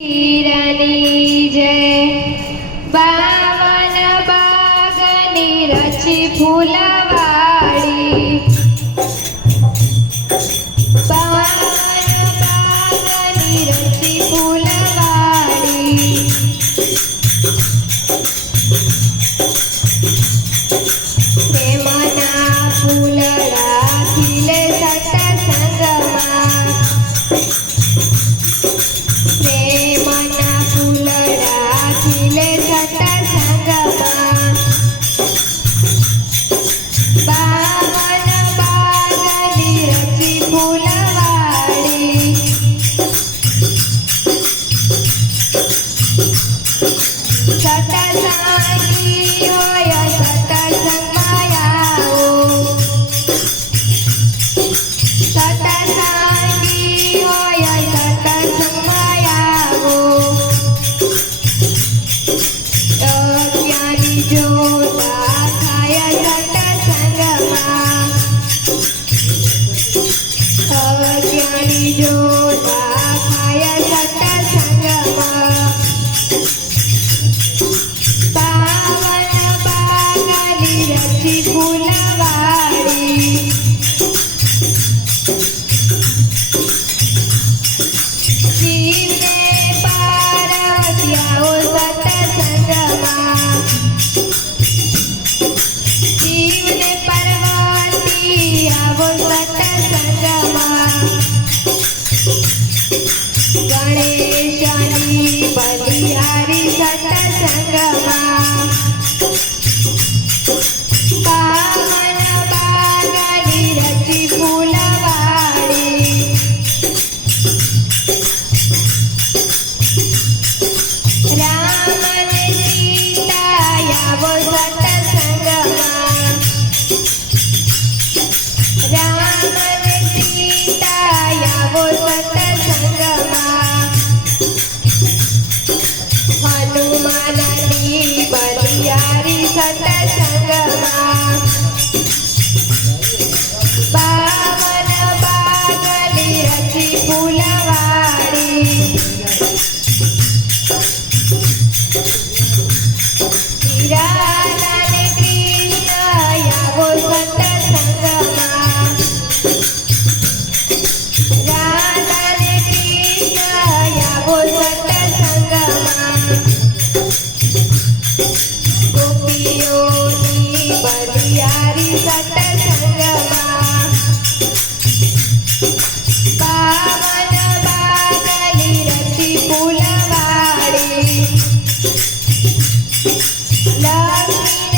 ીરની જય બાવન બાગની રચી ફૂલવાળી पुलवाडी लक्ष्मी